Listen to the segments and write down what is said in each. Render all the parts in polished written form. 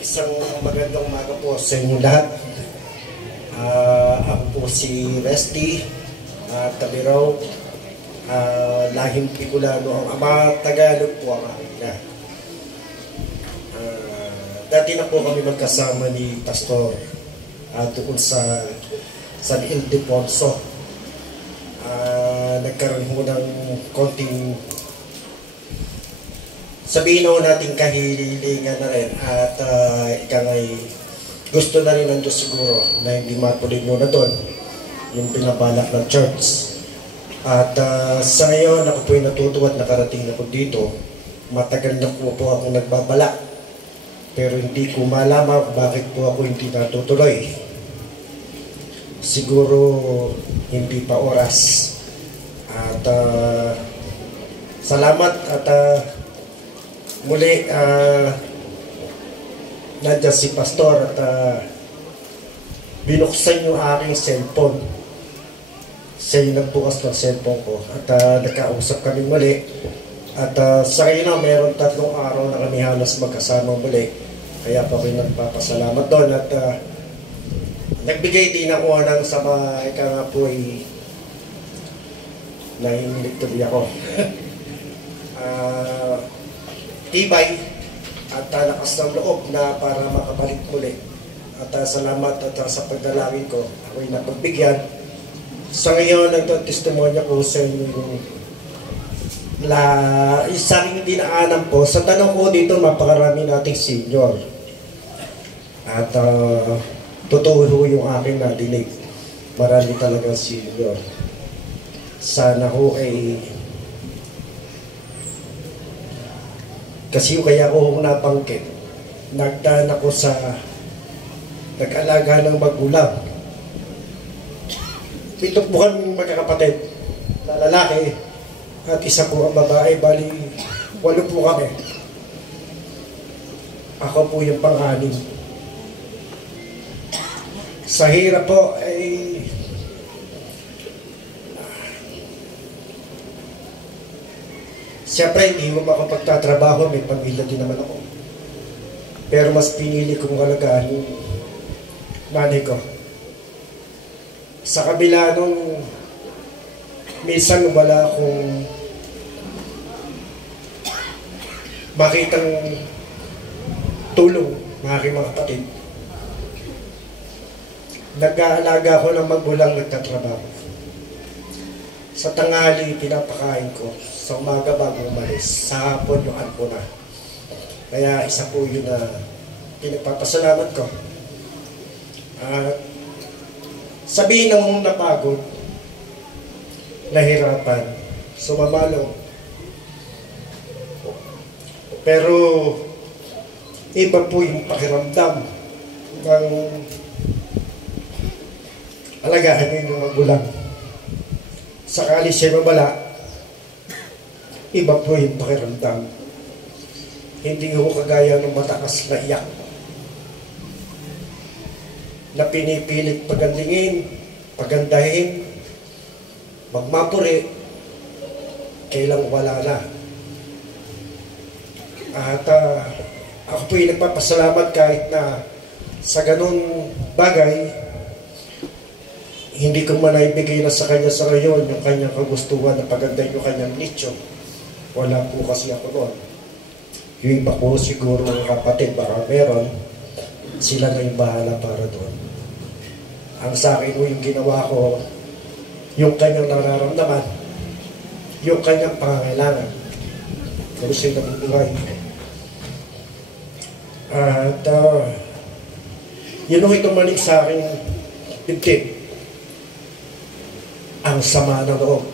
Isang magandang umaga po sa inyo lahat. Ako po si Resty Tabiraw, lahing Bicolano. Ang ama Tagalog po ang aking na. Dati na po kami magkasama ni Pastor tungkol sa San Ildefonso. Nagkaroon po ng konting, sabihin na natin, kahililingan na rin, at ika ngay gusto na rin ng Diyos siguro na hindi matuloy muna doon yung pinabalak ng church. At sa ngayon ako po'y natutuwa at nakarating na po dito. Matagal na po akong nagbabala, pero hindi ko malaman bakit po ako hindi natutuloy. Siguro hindi pa oras. At salamat at muli nandiyan si Pastor at binuksan yung aking cellphone. Siya yung nagbukas ng cellphone ko at nagkausap kami muli. At sa ngayon na meron 3 araw na kami halos magkasama muli. Kaya pa rin nagpapasalamat doon at nagbigay din ako ng sama, ika nga po ay nahingilig tuloy ako. Tibay at lakas ng loob na para makabalik muli. At salamat at sa pagdalangin ko, ako'y napagbigyan. Sa ngayon, nagtotestimonya ko sa inyo yung isang dinaanan po. Sa tanong ko dito, mapakarami nating senior. At totoo yung aking nadinig. Marami talagang senior. Sana ho ay kasi kaya ko napangkit, nagdaan ako sa nag-alaga ng magulang. 7 po kami magkakapatid na lalaki at 1 po ang babae, bali 8 po kami. Ako po yung pang-anim. Sa hirap po ay siyempre, hindi mo makapagtatrabaho, may pamilya din naman ako. Pero mas pinili kong alagaan yung nanay ko. Sa kabila nung minsan wala akong makitang tulong ng aking mga kapatid. Nag-aalaga ako ng magulang nagtatrabaho. Sa tanghali, pinapakain ko. Sa umaga bago umalis. Sa hapon yung ko na. Kaya isa po yun na pinagpapasalamat ko. Sabihin ng napagod, nahirapan, sumamalo. Pero iba po yung pakiramdam ng alagaan yung magulang. Sakali siya mawala, iba po yung pakiramdam. Hindi ko kagaya ng matakas na iyak na pinipilit pagandingin, pagandahin, magmapuri, kailang wala na. At ako po yung nagpapasalamat kahit na sa ganun bagay, hindi ko man naibigay na sa kanya sa ngayon yung kanyang kagustuhan na pagandahin yung kanyang nicho. Wala po kasi ako noon. Yung iba po siguro ng kapatid, baka meron, sila na yung bahala para doon. Ang sa akin po yung ginawa ko, yung kanyang nararamdaman, yung kanyang pangangailangan. Kung siya nabubuhay. At yun yung itumanig sa aking dibdib. Ang sama ng loob.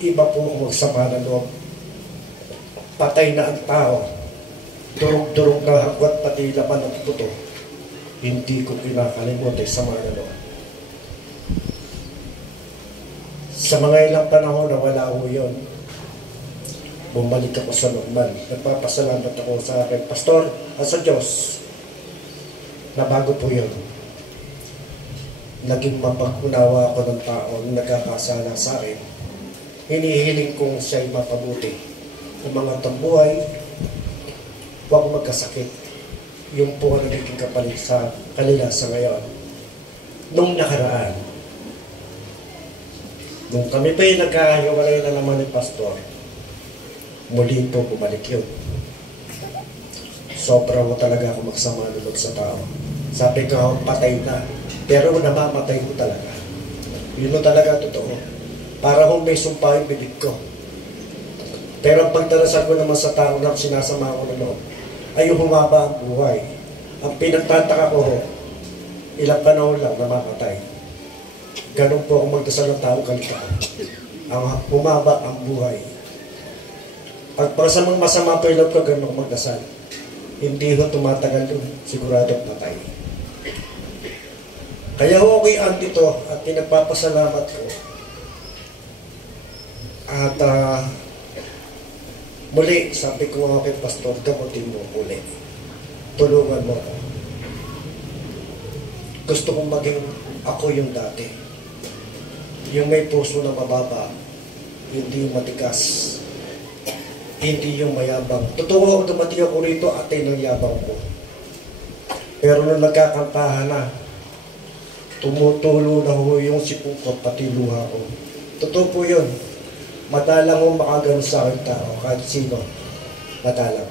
Iba po kung magsama ng loob. Patay na ang tao. Durog-durog na hagwat pati laman ng puto. Hindi ko pinakalimutan ay sama ng loob. Sa mga ilang panahon na wala ko yun, bumalik ako sa normal. Nagpapasalamat ako sa akin, Pastor, at sa Diyos, na bago po yun. Naging mapag-unawa ako ng tao na nagkakasala sa akin. Hinihiling kong siya'y mapabuti. Ang mga tambuhay, huwag magkasakit. yung po ang nagiging kapalit sa kanila sa ngayon. Nung nakaraan, nung kami pa yung nagkahiwalay na naman ni Pastor, muli po bumalik yun. Sobra mo talaga ako magsama loob sa tao. Sabi ko, patay na. Pero namamatay ko talaga. Yun mo talaga totoo. Para kung may sumpa yung bibig ko. Pero ang pagdarasal ko naman sa tao na sinasama ko na loob, ay humaba ang buhay. Ang pinagtataka ko, ilang panahon lang namamatay. Ganun po akong magdasal ng tao kalitaan. Ang humaba ang buhay. Pag pasamang masama po yung loob ko, ganun akong magdasal. Hindi ko tumatagal doon, sigurado patay. Kaya ho ako'y andito at pinagpapasalamat ko. At muli, sabi ko nga kay Pastor, gamutin mo muli. Tulungan mo ako. Gusto kong maging ako yung dati. Yung may puso na mababa, hindi yung matigas. Hindi yung mayabang. Totoo, dumating ako rito at ay ng yabang ko. Pero nung nagkakantahan na, tumutulo na ho yung sipong ko, pati luha ko. Totoo po yun. Madalang ho makagano sa akin tao, kahit sino. Madalang.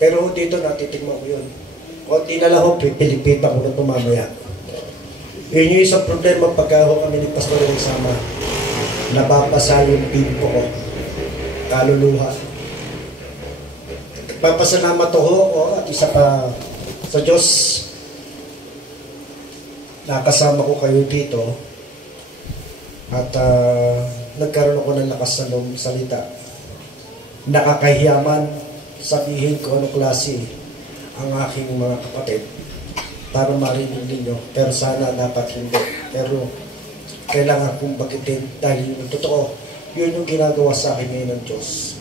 Pero dito natitigman ko yun. Kunti na lang ho, pipilipitan ko na tumamaya. Yun yung isang problema pagka ho kami ni Pastor ng sama. Nababasa yung pimpo ko. Kaluluha. Papasalamat ho ako at isa pa sa Diyos. Nakasama ko kayo dito at nagkaroon ako ng lakas sa loob salita. Nakakahiyaman sabihin ko anong klase ang aking mga kapatid para marinig ninyo, pero sana dapat hindi. Pero kailangan kong bagitin dahil yung totoo, yun yung ginagawa sa akin ngayon ng Diyos.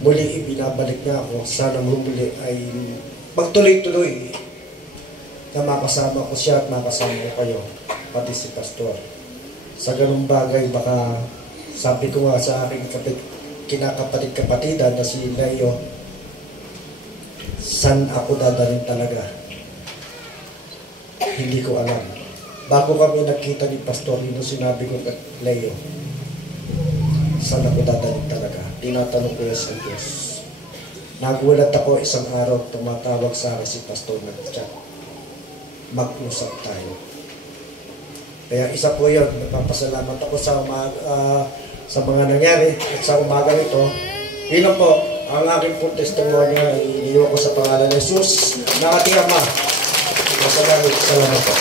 Muli ibinabalik na ako, sana muli ay magtuloy-tuloy na makasama ko siya at makasama ko kayo, pati si Pastor. Sa ganung bagay, baka sabi ko nga sa aking kinakapatid-kapatidan na si Leo, saan ako dadalhin talaga? Hindi ko alam. Bago kami nakita ni Pastor, yun sinabi ko kay Leo, saan ako dadalhin talaga? Tinatanong ko yan sa Diyos. Nagulat ako isang araw, tumatawag sa akin si Pastor nag-chat. Mag-usap tayo. Kaya isa po yun, nagpapasalamat ako sa mga nangyari at sa umaga ito. Yun lang po, ang aking po testimonya, iniiwan ko sa pangalan ng Jesus, nakatiyama. Salamat po.